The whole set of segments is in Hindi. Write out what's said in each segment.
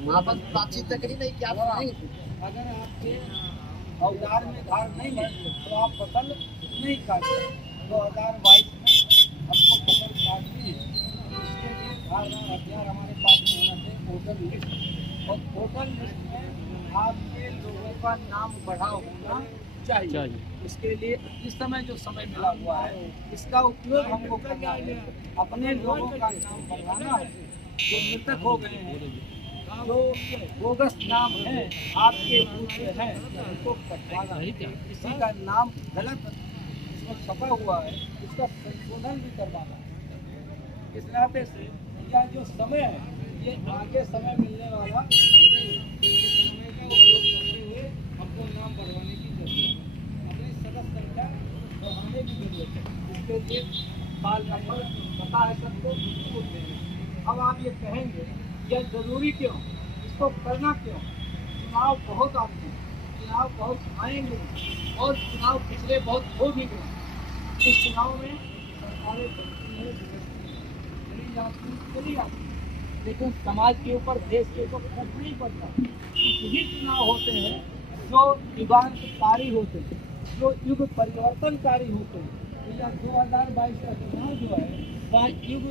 वहाँ पर बातचीत करी नहीं क्या? अगर आपके औजार में धार नहीं है तो आप फसल नहीं काटते। 2022 में हमको फसल काटनी है, इसके लिए धार हथियार हमारे पास में होना चाहिए, वोटर लिस्ट। और वोटर लिस्ट में आपके लोगों का नाम बढ़ा होना चाहिए। इसके लिए इस समय जो समय मिला हुआ है इसका उपयोग हमको करना है। अपने लोगों का नाम बढ़ाना है, जो मृतक हो गए हैं, जो बोगस नाम है, आपके बूथ में है, उनको कटवाना है। किसी का नाम गलत इसमें छपा हुआ है, उसका संशोधन भी करवाना है। इस नाते से यह जो समय है ये आगे समय मिलने वाला नहीं है। इस समय का उपयोग करते हुए हमको नाम बढ़वाने की जरूरत है, अपनी सदस्य संख्या बढ़ाने की जरूरत है। इसके लिए साल नंबर पता है सबको, उसको देना। अब आप ये कहेंगे यह जरूरी क्यों, इसको करना क्यों? चुनाव बहुत आते हैं, चुनाव बहुत आएंगे और चुनाव पिछले बहुत हो भी गए। इस चुनाव में सरकारें बनती हैं, चली जाती है, लेकिन समाज के ऊपर, देश के ऊपर फर्क नहीं पड़ता। कुछ ही चुनाव होते हैं जो युगांतकारी होते हैं, जो युग परिवर्तनकारी होते हैं। 2022 का चुनाव जो है वह युग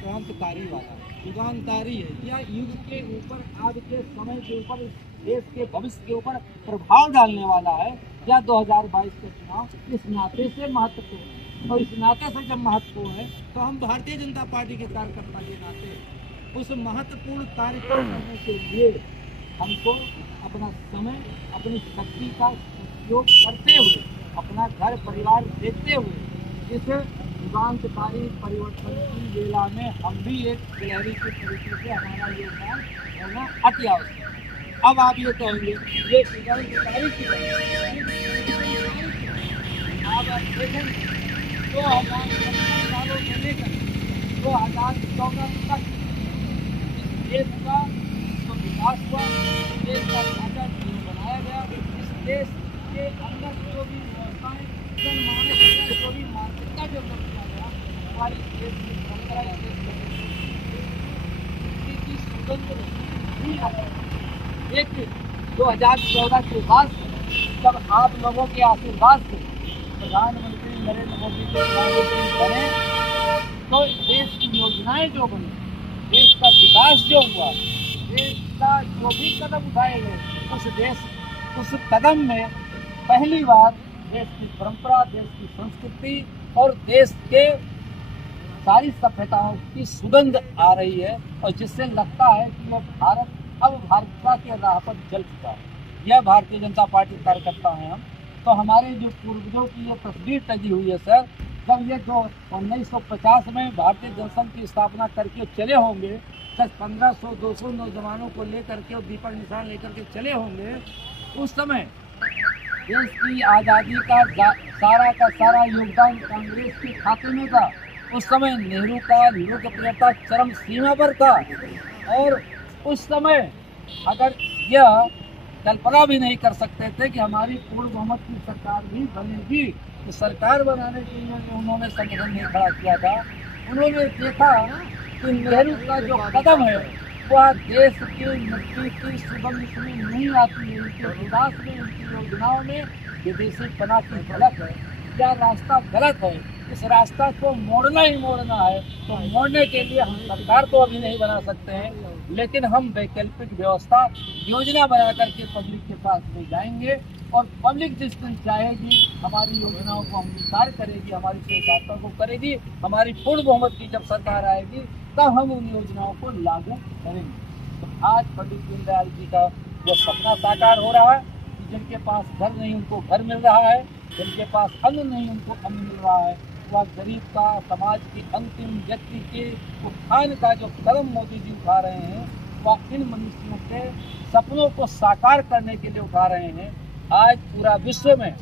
क्रांतिकारी वाला युगांतकारी है। यह युग के ऊपर, आज के समय के ऊपर, देश के भविष्य के ऊपर प्रभाव डालने वाला है। यह 2022 का चुनाव इस नाते से महत्वपूर्ण है। और इस नाते से जब महत्वपूर्ण है तो हम भारतीय जनता पार्टी के कार्यकर्ता के नाते उस महत्वपूर्ण कार्य को करने के लिए हमको अपना समय, अपनी शक्ति का उपयोग करते हुए, अपना घर परिवार देखते हुए इस युगांतकारी परिवर्तन की वेला में हम भी एक गिलहरी के तरीके से हमारा योगदान होना अति आवश्यक है। अब आप ये कहेंगे ये युगांतकारी की आप देखेंगे 2017 सालों से लेकर 2014 तक इस देश का जो विकास हुआ, देश का ढांचा बनाया गया, इस देश के अंदर जो भी व्यवस्थाएं, जनमानस जो भी मानसिकता जो कर दिया गया, हमारी देश की परंपरा, की सुगंध नहीं आता। लेकिन 2014 के बाद जब आप लोगों के आशीर्वाद से प्रधानमंत्री नरेंद्र मोदी प्रधानमंत्री बने तो देश की योजनाएं जो बनी, देश का विकास जो हुआ, देश का जो भी कदम उठाए गए, उस कदम में पहली बार देश की परंपरा, देश की संस्कृति और देश के सारी सभ्यताओं की सुगंध आ रही है। और जिससे लगता है कि यह भारत अब भारतीयता के राह पर चल चुका है। यह भारतीय जनता पार्टी कार्यकर्ता हैं हम, तो हमारे जो पूर्वजों की ये तस्वीर टंगी हुई है सर, जब ये जो 1950 में भारतीय जनसंघ की स्थापना करके चले होंगे, 1500-200 नौजवानों को लेकर के और दीपक निशान लेकर के चले होंगे, उस समय देश की आज़ादी का सारा योगदान कांग्रेस के खाते में था। उस समय नेहरू का लोकप्रियता चरम सीमा पर था और उस समय अगर यह कल्पना भी नहीं कर सकते थे कि हमारी पूर्ण बहुमत की सरकार भी बनेगी। तो सरकार बनाने के लिए उन्होंने संगठन नहीं खड़ा किया था। उन्होंने देखा कि नेहरू का जो कदम है वह देश की मिट्टी की सुगंध इसमें नहीं आती है, उनके विकास में, उनकी योजनाओं में विदेशी पना की झलक है। क्या रास्ता गलत है, इस रास्ता को मोड़ना ही मोड़ना है। तो मोड़ने के लिए हम सरकार तो अभी नहीं बना सकते हैं, लेकिन हम वैकल्पिक व्यवस्था योजना बना करके पब्लिक के पास में जाएंगे और पब्लिक जिस दिन चाहेगी हमारी योजनाओं को अंगीकार करेगी, हमारी सिद्धांतों को करेगी, हमारी पूर्ण बहुमत की जब सरकार आएगी तब हम उन योजनाओं को लागू करेंगे। तो आज पंडित दीनदयाल जी का जो सपना साकार हो रहा है कि जिनके पास घर नहीं उनको घर मिल रहा है, जिनके पास अन्न नहीं उनको अन्न मिल रहा है, वह गरीब का, समाज की अंतिम व्यक्ति के उत्थान का जो कदम मोदी जी उठा रहे हैं वह इन मनुष्यों के सपनों को साकार करने के लिए उठा रहे हैं। आज पूरा विश्व में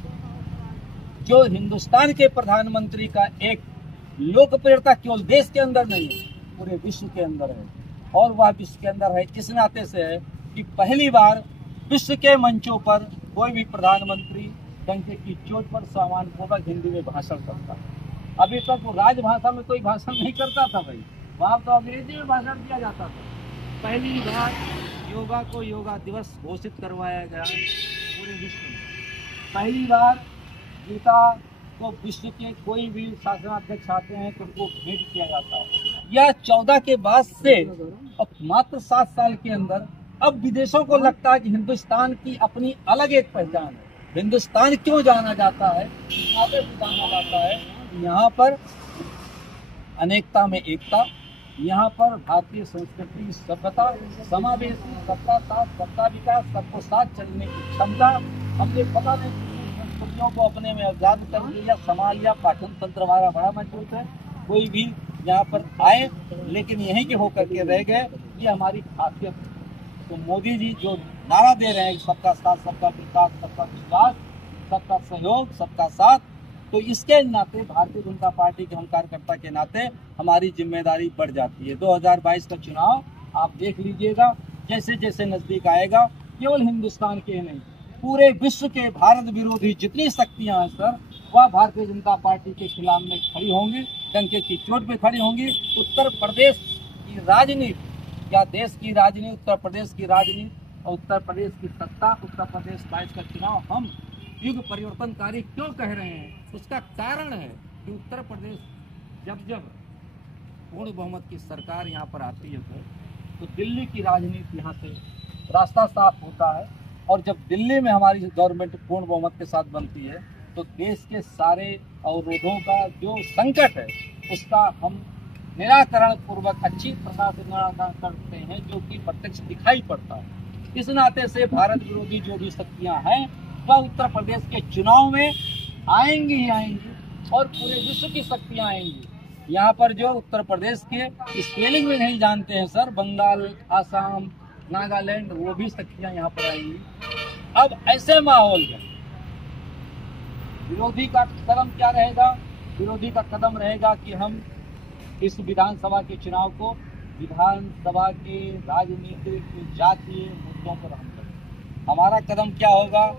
जो हिंदुस्तान के प्रधानमंत्री का एक लोकप्रियता केवल देश के अंदर नहीं है, पूरे विश्व के अंदर है। और वह विश्व के अंदर है इस नाते से है कि पहली बार विश्व के मंचों पर कोई भी प्रधानमंत्री डंके की चोट पर सम्मानपूर्वक हिंदी में भाषण करता है। अभी तक वो राजभाषा में कोई भाषण नहीं करता था भाई, वहाँ तो अंग्रेजी में भाषण दिया जाता था। पहली बार योगा को योगा दिवस घोषित करवाया गया पूरे विश्व में। पहली बार गीता को विश्व के कोई भी शासनाध्यक्ष आते हैं तो उनको भेंट किया जाता है। यह 14 के बाद से अब मात्र 7 साल के अंदर अब विदेशों को लगता है कि हिंदुस्तान की अपनी अलग एक पहचान है। हिंदुस्तान क्यों जाना जाता है, जाना जाता है, यहाँ पर अनेकता में एकता, यहाँ पर भारतीय संस्कृति, सभ्यता, समावेशी, सबका साथ, सबका विकास, सबको साथ चलने की क्षमता। हमने पता नहीं संस्कृतियों को अपने में आजाद कर लिया, संभाल लिया, पाचन तंत्र हमारा बड़ा मजबूत है। कोई भी यहाँ पर आए लेकिन यहीं के होकर के रह गए, ये हमारी खासियत है। तो मोदी जी जो नारा दे रहे हैं सबका साथ, सबका विकास, सबका विश्वास, सबका सहयोग, सबका साथ, तो इसके नाते भारतीय जनता पार्टी के हम कार्यकर्ता के नाते हमारी जिम्मेदारी बढ़ जाती है। 2022 का चुनाव आप देख लीजिएगा, जैसे जैसे नजदीक आएगा, केवल हिंदुस्तान के नहीं पूरे विश्व के भारत विरोधी जितनी शक्तियां हैं सर, वह भारतीय जनता पार्टी के खिलाफ में खड़ी होंगी, डंके की चोट पे खड़ी होंगी। उत्तर प्रदेश की राजनीति या देश की राजनीति, उत्तर प्रदेश की राजनीति और उत्तर प्रदेश की सत्ता, उत्तर प्रदेश 22 का चुनाव हम युग परिवर्तनकारी क्यों कह रहे हैं, उसका कारण है कि उत्तर प्रदेश जब जब पूर्ण बहुमत की सरकार यहाँ पर आती है तो दिल्ली की राजनीति यहाँ से रास्ता साफ होता है, और जब दिल्ली में हमारी गवर्नमेंट पूर्ण बहुमत के साथ बनती है तो देश के सारे अवरोधों का जो संकट है उसका हम निराकरण पूर्वक अच्छी प्रकार से निराकरण करते हैं, जो कि प्रत्यक्ष दिखाई पड़ता है। इस नाते से भारत विरोधी जो भी शक्तियां हैं वह उत्तर प्रदेश के चुनाव में आएंगी ही आएंगी, और पूरे विश्व की शक्तियां आएंगी। यहाँ पर जो उत्तर प्रदेश के स्पेलिंग में नहीं जानते हैं सर, बंगाल, आसाम, नागालैंड, वो भी शक्तियां यहाँ पर आएंगी। अब ऐसे माहौल में विरोधी का कदम क्या रहेगा? विरोधी का कदम रहेगा कि हम इस विधानसभा के चुनाव को विधानसभा के राजनीतिक जातीय मुद्दों पर हम करें। हमारा कदम क्या होगा?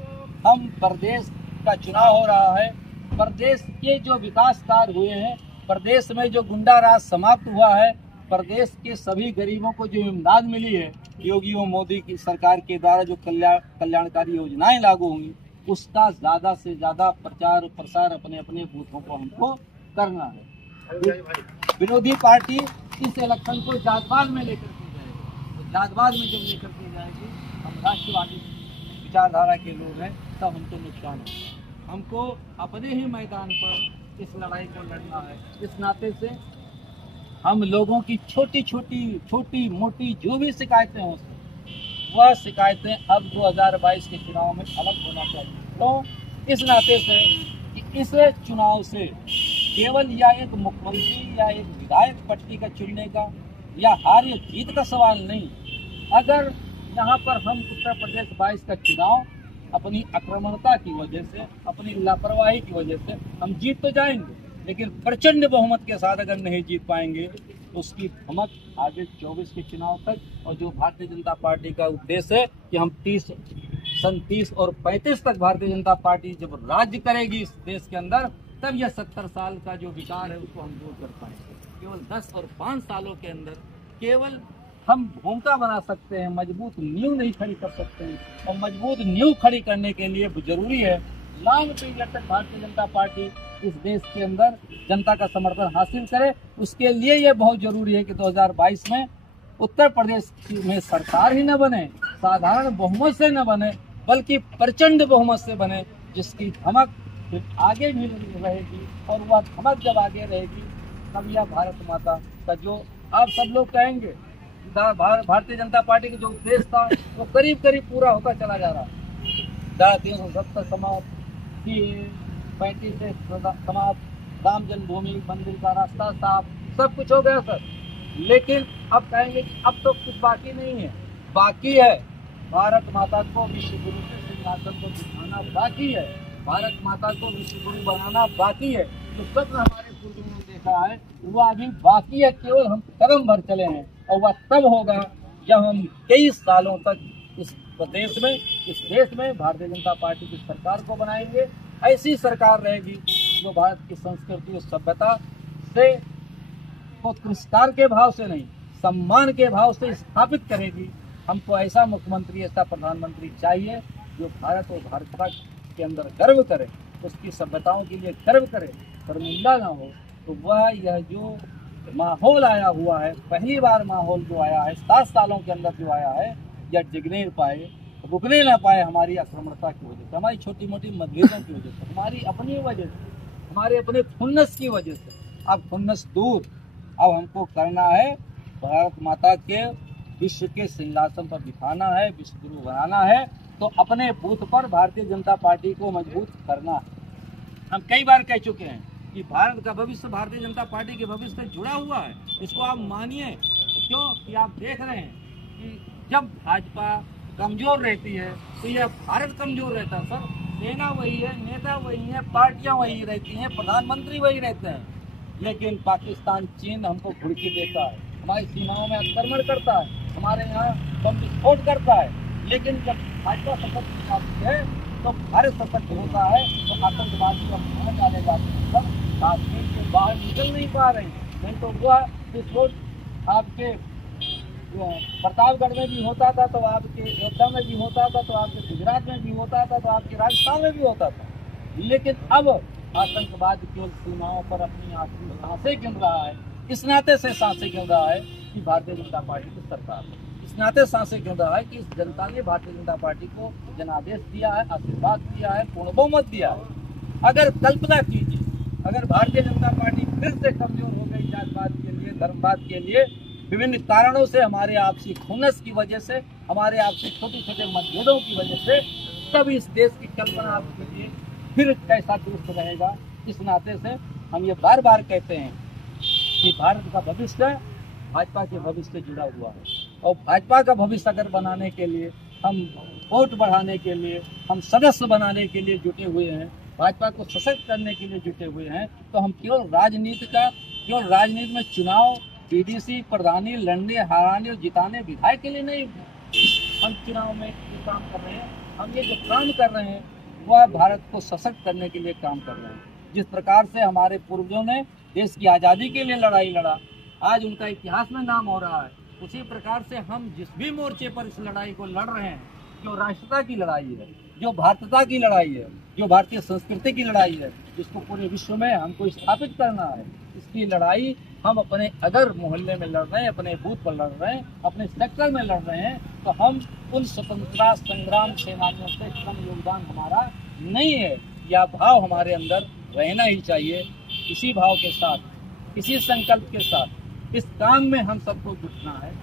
हम प्रदेश का चुनाव हो रहा है, प्रदेश के जो विकास कार्य हुए हैं, प्रदेश में जो गुंडा राज समाप्त हुआ है, प्रदेश के सभी गरीबों को जो इमदाद मिली है योगी और मोदी की सरकार के द्वारा जो कल्याणकारी योजनाएं लागू हुई, उसका ज़्यादा से ज़्यादा प्रचार प्रसार अपने अपने बूथों को हमको करना है। विरोधी पार्टी इस इलेक्शन को जातवाद में लेकर के जाएगी, तो जातवाद में जब लेकर के जाएगी, हम राष्ट्रवादी विचारधारा के लोग हैं, तब हमको नुकसान होगा। हमको अपने ही मैदान पर इस लड़ाई को लड़ना है। इस नाते से हम लोगों की छोटी मोटी जो भी शिकायतें हों, वह शिकायतें अब 2022 के चुनाव में अलग होना चाहिए। तो इस नाते से कि इस चुनाव से केवल या एक मुख्यमंत्री या एक विधायक पट्टी का चुनने का या हार या जीत का सवाल नहीं। अगर यहाँ पर हम उत्तर प्रदेश 22 का चुनाव अपनी आक्रामकता की वजह से, अपनी लापरवाही की वजह से हम जीत तो जाएंगे, लेकिन प्रचंड बहुमत के साथ अगर नहीं जीत पाएंगे तो उसकी भमक आगे 24 के चुनाव तक, और जो भारतीय जनता पार्टी का उद्देश्य है कि हम 30 और 35 तक भारतीय जनता पार्टी जब राज्य करेगी इस देश के अंदर, तब यह 70 साल का जो विचार है उसको हम दूर कर पाएंगे। केवल 10 और 5 सालों के अंदर केवल हम भूमिका बना सकते हैं, मजबूत नींव नहीं खड़ी कर सकते हैं, और मजबूत नींव खड़ी करने के लिए जरूरी है लॉन्ग पीरियड तक भारतीय जनता पार्टी इस देश के अंदर जनता का समर्थन हासिल करे। उसके लिए ये बहुत जरूरी है कि 2022 में उत्तर प्रदेश में सरकार ही न बने, साधारण बहुमत से न बने, बल्कि प्रचंड बहुमत से बने, जिसकी धमक आगे भी रहेगी, और वह धमक जब आगे रहेगी तब यह भारत माता का जो आप सब लोग कहेंगे भारतीय जनता पार्टी का जो उद्देश्य था वो करीब करीब पूरा होता चला जा रहा है। 370 समाप्त, 35 से समाप्त, राम जन्मभूमि मंदिर का रास्ता साफ, सब कुछ हो गया सर। लेकिन अब कहेंगे कि अब तो कुछ बाकी नहीं है, बाकी है भारत माता को विश्व गुरु के सिंहासन को बिठाना बाकी है, भारत माता को विश्व गुरु बनाना बाकी है। तो सब हमारे पूर्वजों ने देखा है वह अभी बाकी है, केवल हम कदम भर चले हैं, और वह तब होगा जब हम 23 सालों तक इस प्रदेश में, इस देश में भारतीय जनता पार्टी की सरकार को बनाएंगे। ऐसी सरकार रहेगी जो भारत की संस्कृति और सभ्यता से को तिरस्कार के भाव से नहीं, सम्मान के भाव से स्थापित करेगी। हमको ऐसा मुख्यमंत्री, ऐसा प्रधानमंत्री चाहिए जो भारत और भारतीयता के अंदर गर्व करे, उसकी सभ्यताओं के लिए गर्व करे, शर्मिंदा ना हो। तो वह यह जो माहौल आया हुआ है, पहली बार माहौल जो आया है 7 सालों के अंदर जो आया है, यह डिगने पाए, रुकने ना पाए हमारी आक्रामकता की वजह से, हमारी छोटी मोटी मतभेदों की वजह से, हमारी अपनी वजह से, हमारे अपने खुन्नस की वजह से। अब खुन्नस दूर, अब हमको करना है भारत माता के विश्व के सिंहासन पर बिठाना है, विश्व गुरु बनाना है। तो अपने बूथ पर भारतीय जनता पार्टी को मजबूत करना है। हम कई बार कह चुके हैं कि भारत का भविष्य भारतीय जनता पार्टी के भविष्य से जुड़ा हुआ है, इसको आप मानिए। क्यों कि आप देख रहे हैं कि जब भाजपा कमजोर रहती है तो यह भारत कमजोर रहता है सर। सेना वही है, नेता वही है, पार्टियां वही रहती हैं, प्रधानमंत्री वही रहते हैं, लेकिन पाकिस्तान, चीन हमको घुड़की देता है, हमारी सीमाओं में आक्रमण करता है, हमारे यहाँ बम विस्फोट करता है। लेकिन जब भाजपा सशक्त होती है तो भारत सशक्त होता है, तो आतंकवादी को मार डाले जाते हैं। सब काश्मीर के बाहर निकल नहीं पा रहे हैं। नहीं तो वह विस्फोट आपके प्रतापगढ़ में भी होता था, तो आपके अयोध्या में भी होता था, तो आपके गुजरात में भी होता था, तो आपके राजस्थान में भी होता था। लेकिन अब आतंकवाद केवल सीमाओं पर अपनी आखिरी सांसें गिन रहा है। इस नाते से सांसें गिन रहा है कि भारतीय जनता पार्टी की सरकार है, इस नाते सांसें गिन रहा है कि इस जनता ने भारतीय जनता पार्टी को जनादेश दिया है, आशीर्वाद दिया है, पूर्ण बहुमत दिया है। अगर कल्पना कीजिए, अगर भारतीय जनता पार्टी फिर से कमजोर हो गई जातवाद के लिए, धर्मवाद के लिए, विभिन्न कारणों से, हमारे आपसी खुन्नस की वजह से, हमारे आपसी छोटे छोटे मतभेदों की वजह से, तब इस देश की कल्पना आपके लिए फिर कैसा दुरुस्त रहेगा। इस नाते से हम ये बार बार कहते हैं कि भारत का भविष्य भाजपा के भविष्य से जुड़ा हुआ है, और भाजपा का भविष्य अगर बनाने के लिए, हम वोट बढ़ाने के लिए, हम सदस्य बनाने के लिए जुटे हुए हैं, भाजपा को सशक्त करने के लिए जुटे हुए हैं, तो हम केवल राजनीति में चुनाव, बीडीसी, प्रधानी लड़ने, हराने और जिताने, विधायक के लिए नहीं हम चुनाव में ये काम कर रहे हैं। हम ये जो काम कर रहे हैं वह भारत को सशक्त करने के लिए काम कर रहे हैं। जिस प्रकार से हमारे पूर्वजों ने देश की आज़ादी के लिए लड़ाई लड़ा, आज उनका इतिहास में नाम हो रहा है, उसी प्रकार से हम जिस भी मोर्चे पर इस लड़ाई को लड़ रहे हैं, जो राष्ट्रता की लड़ाई है, जो भारतीयता की लड़ाई है, जो भारतीय संस्कृति की लड़ाई है, जिसको पूरे विश्व में हमको स्थापित करना है, इसकी लड़ाई हम अपने अगर मोहल्ले में लड़ रहे हैं, अपने बूथ पर लड़ रहे हैं, अपने सेक्टर में लड़ रहे हैं, तो हम उन स्वतंत्रता संग्राम सेनानियों से कम योगदान हमारा नहीं है। यह भाव हमारे अंदर रहना ही चाहिए। इसी भाव के साथ, इसी संकल्प के साथ इस काम में हम सबको जुटना है,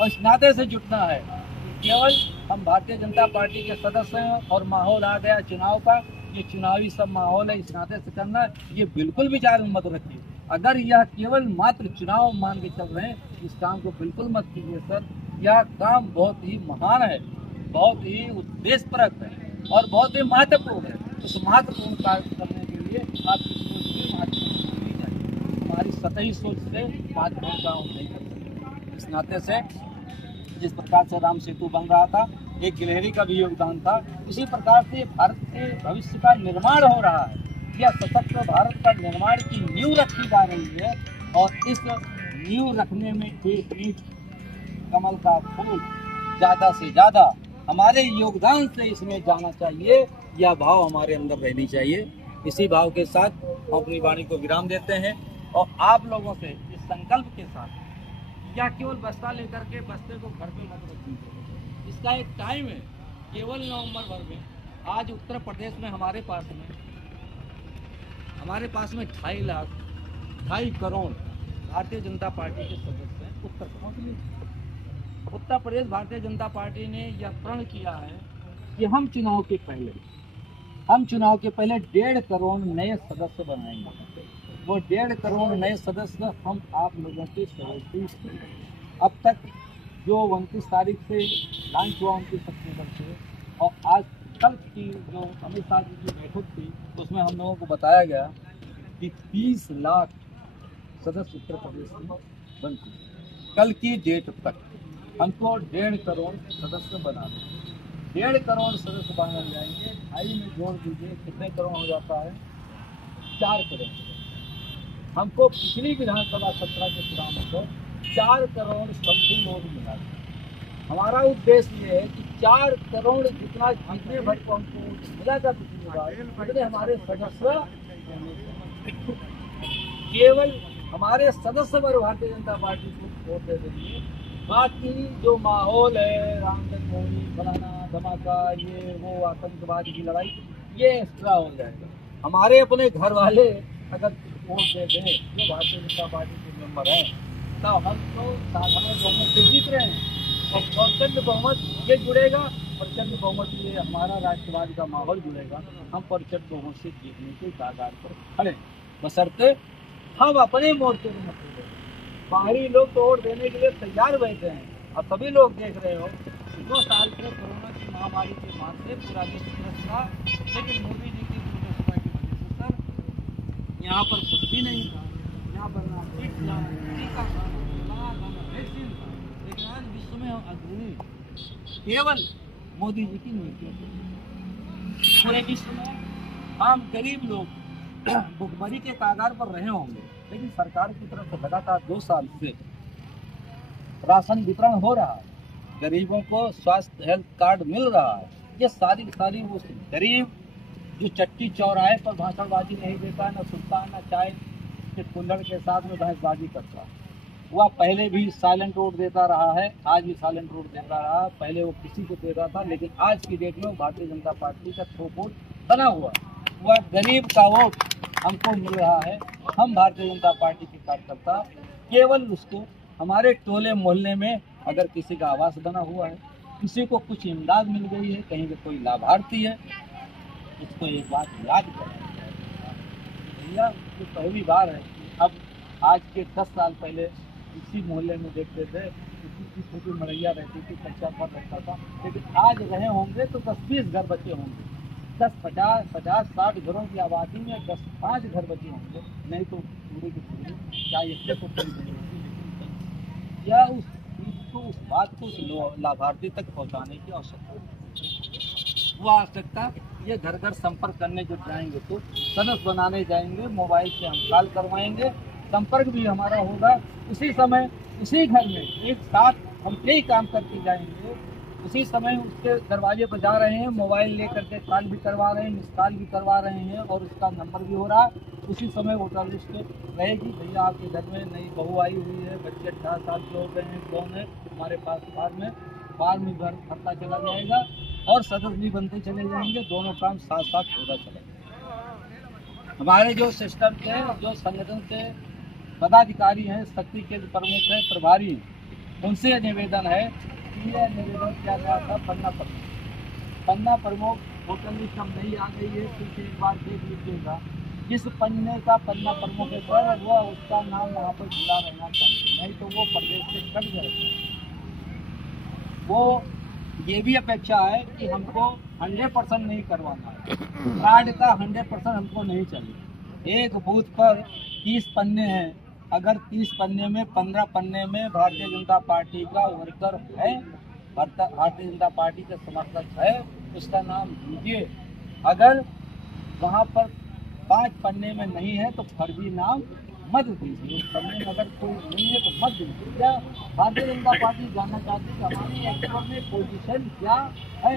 और इस नाते से जुटना है कि केवल हम भारतीय जनता पार्टी के सदस्य हैं और माहौल आ गया चुनाव का, ये चुनावी सब माहौल है, इस नाते से करना, ये बिल्कुल विचार में मत रखिए। अगर यह केवल मात्र चुनाव मान के चल रहे हैं, इस काम को बिल्कुल मत कीजिए सर। यह काम बहुत ही महान है, बहुत ही उद्देश्यपरक है और बहुत ही महत्वपूर्ण है। उस महत्वपूर्ण कार्य करने के लिए आपकी सोच भी महत्वपूर्ण होनी चाहिए। हमारी सतही सोच से महत्वपूर्ण काम नहीं कर सकते। इस नाते से जिस प्रकार से राम सेतु बन रहा था, एक गिलहरी का भी योगदान था, उसी प्रकार से भारत के भविष्य का निर्माण हो रहा है। यह सशक्त भारत का निर्माण की नींव रखी जा रही है, और इस नींव रखने में एक ईंट कमल का फूल ज़्यादा से ज़्यादा हमारे योगदान से इसमें जाना चाहिए। यह भाव हमारे अंदर रहनी चाहिए। इसी भाव के साथ हम अपनी वाणी को विराम देते हैं, और आप लोगों से इस संकल्प के साथ, या केवल बस्ता लेकर के बस्ते को घर पे मत रखिए। इसका एक टाइम है, केवल नवंबर भर में। आज उत्तर प्रदेश में हमारे पास में 2.5 करोड़ भारतीय जनता पार्टी के सदस्य हैं। उत्तर प्रदेश भारतीय जनता पार्टी ने यह प्रण किया है कि हम चुनाव के पहले 1.5 करोड़ नए सदस्य बनाएंगे। वो 1.5 करोड़ नए सदस्य हम आप लोगों के सहयोग से, अब तक जो 29 तारीख से लॉन्च हुआ 29 अक्टूबर से, और आज कल की जो अमित शाह जी की बैठक थी, उसमें हम लोगों को बताया गया कि 30 लाख सदस्य उत्तर प्रदेश में बन चुके। कल की डेट तक हमको 1.5 करोड़ सदस्य बनाने, 1.5 करोड़ सदस्य बना जाएंगे। 2.5 में जोड़ दीजिए कितने करोड़ हो जाता है, 4 करोड़। हमको पिछली विधानसभा 17 के चुनाव में तो 4 करोड़ समथिंग वोट मिला था। हमारा उद्देश्य ये है कि 4 करोड़ जितना जितने भर को हमको मिला था पिछली बार, उतने हमारे सदस्य केवल हमारे सदस्य पर भारतीय जनता पार्टी को वोट दे देंगे। बाकी जो माहौल है, राम जन्मभूमि फलाना धमाका, ये वो आतंकवाद की लड़ाई, ये एक्स्ट्रा हो जाएगा। हमारे अपने घर वाले अगर वोट दे दें जो भारतीय जनता पार्टी के मेंबर हैं, तो हम तो साधारण बहुमत से जीत रहे हैं। और प्रचंड बहुमत ये जुड़ेगा, प्रचंड बहुमत ये हमारा राष्ट्रवाद का माहौल जुड़ेगा। हम प्रचंड बहुमत से जीतने के कागार पर खड़े, बशर्ते हम अपने मोर्चे में मत दें। बाहरी लोग तो वोट देने के लिए तैयार बैठे हैं। अब सभी लोग देख रहे हो 2 साल से कोरोना की महामारी के बाद से पूरा देश ग्रस्त था, लेकिन मोदी जी की दूरदर्शिता की वजह से सर यहाँ पर कुछ भी नहीं था। यहाँ पर ना टीका था, ना वैक्सीन था, लेकिन आज विश्व में अग्रणी केवल मोदी जी की नीति। पूरे विश्व में आम गरीब लोग भुखमरी के कागार पर रहे होंगे, लेकिन सरकार की तरफ से लगातार 2 साल से राशन वितरण हो रहा है, गरीबों को स्वास्थ्य हेल्थ कार्ड मिल रहा है। ये सारी वो गरीब जो चट्टी चौराहे पर भाषणबाजी नहीं देता, न सुनता, न चाय के कुल्हड़ के साथ में बहसबाजी करता, वह पहले भी साइलेंट वोट देता रहा है, आज भी साइलेंट वोट देता रहा। पहले वो किसी को देता था, लेकिन आज की डेट में भारतीय जनता पार्टी का थोक वोट बना हुआ, वह गरीब का वोट हमको मिल रहा है। हम भारतीय जनता पार्टी के कार्यकर्ता केवल उसको हमारे टोले मोहल्ले में अगर किसी का आवास बना हुआ है, किसी को कुछ इमदाद मिल गई है, कहीं पे कोई लाभार्थी है, इसको एक बात याद करें भैया, ये पहली बार है। अब आज के 10 साल पहले इसी मोहल्ले में देखते थे, इसी छोटी मरैया रहती थी, कच्चा घर रहता था, लेकिन आज रहे होंगे तो 10-20 घर बचे होंगे। 10-50-60 घरों की आबादी में 10-5 घर बचे होंगे, नहीं तो पूरी की पूरी चाहे इससे तो कोई बनी होगी। या उस चीज को, उस बात को उस लाभार्थी तक पहुंचाने की आवश्यकता है। वो आवश्यकता ये घर घर संपर्क करने जो जाएंगे तो सदस्य बनाने जाएंगे, मोबाइल से हम कॉल करवाएंगे, संपर्क भी हमारा होगा। उसी समय उसी घर में एक साथ हम कई काम करके जाएंगे, उसी समय उसके दरवाजे पर जा रहे हैं, मोबाइल लेकर के कॉल भी करवा रहे हैं, मिस कॉल भी करवा रहे हैं, और उसका नंबर भी हो रहा है। उसी समय वोटर लिस्ट रहेगी, भैया आपके घर में नई बहू आई हुई है, बच्चे 18 साल के हो गए हैं, कौन है हमारे पास, बाद में घर भरता चला जाएगा और सदस्य भी बनते चले जाएंगे, दोनों काम साथ साथ होता चलेगा। हमारे जो सिस्टम के, जो संगठन के पदाधिकारी हैं, शक्ति केंद्र प्रमुख हैं, प्रभारी हैं, उनसे निवेदन है, यह निवेदन किया गया था पन्ना प्रमुख होटल लिस्ट हम नहीं आ गई है, फिर एक बार देख लीजिएगा। जिस पन्ने का पन्ना प्रमुख है सर, वह उसका नाम वहाँ पर जुड़ा रहना चाहिए, नहीं तो वो प्रदेश से कट जाएगा। वो ये भी अपेक्षा है कि हमको 100% नहीं करवाना है, कार्ड का 100% हमको नहीं चाहिए। एक बूथ पर 30 पन्ने हैं, अगर 30 पन्ने में 15 पन्ने में भारतीय जनता पार्टी का वर्कर है, भारतीय जनता पार्टी का समर्थक है, उसका नाम दीजिए। अगर वहाँ पर 5 पन्ने में नहीं है तो फर्जी नाम मत दीजिए। उस पन्ने में अगर कोई नहीं है तो मत दीजिए। क्या भारतीय जनता पार्टी जानना चाहती है हमारी एक्चुअल में पोजीशन क्या है?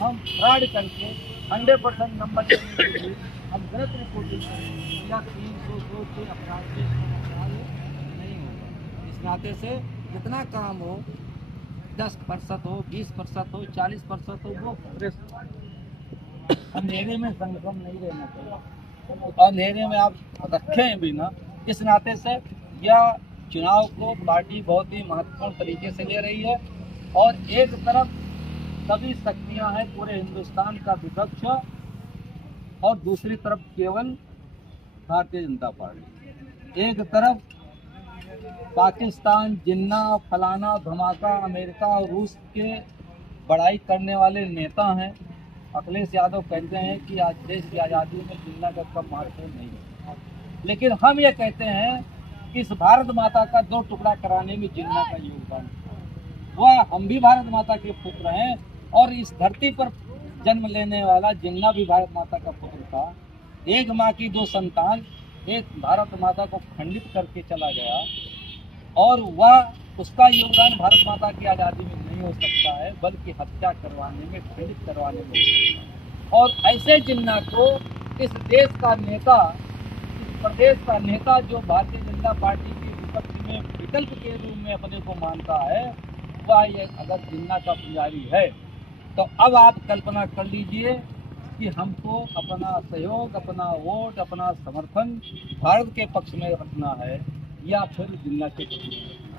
हम फ्रॉड करके 100% नंबर देने के लिए हम गलत रिपोर्टिंग करें या 300 के अपराध के नहीं होगा। इस नाते से जितना काम हो, 10% हो, 20% हो, 40% हो, वो प्रेस अंधेरे में संगठन नहीं रहना चाहिए। अंधेरे में आप रखें भी ना। इस नाते से यह चुनाव को पार्टी बहुत ही महत्वपूर्ण तरीके से ले रही है और एक तरफ सभी शक्तियां हैं पूरे हिंदुस्तान का विपक्ष और दूसरी तरफ केवल भारतीय जनता पार्टी। एक तरफ पाकिस्तान, जिन्ना, फलाना, धमाका, अमेरिका और रूस के बड़ाई करने वाले नेता हैं। अखिलेश यादव कहते हैं कि आज देश की आज़ादी में जिन्ना का कम महत्वपूर्ण नहीं है, लेकिन हम ये कहते हैं कि इस भारत माता का 2 टुकड़ा कराने में जिन्ना का योगदान वह हम भी भारत माता के पुत्र हैं और इस धरती पर जन्म लेने वाला जिन्ना भी भारत माता का पुत्र था। एक माँ की दो संतान, एक भारत माता को खंडित करके चला गया, और वह उसका योगदान भारत माता की आज़ादी में नहीं हो सकता है, बल्कि हत्या करवाने में, खंडित करवाने में हो सकता है। और ऐसे जिन्ना को इस देश का नेता, इस प्रदेश का नेता, जो भारतीय जनता पार्टी के विपक्ष में विकल्प के रूप में अपने को मानता है, वह ये अगर जिन्ना का पुजारी है, तो अब आप कल्पना कर लीजिए कि हमको अपना सहयोग, अपना वोट, अपना समर्थन भारत के पक्ष में रखना है या फिर जिन्ना के पक्ष में।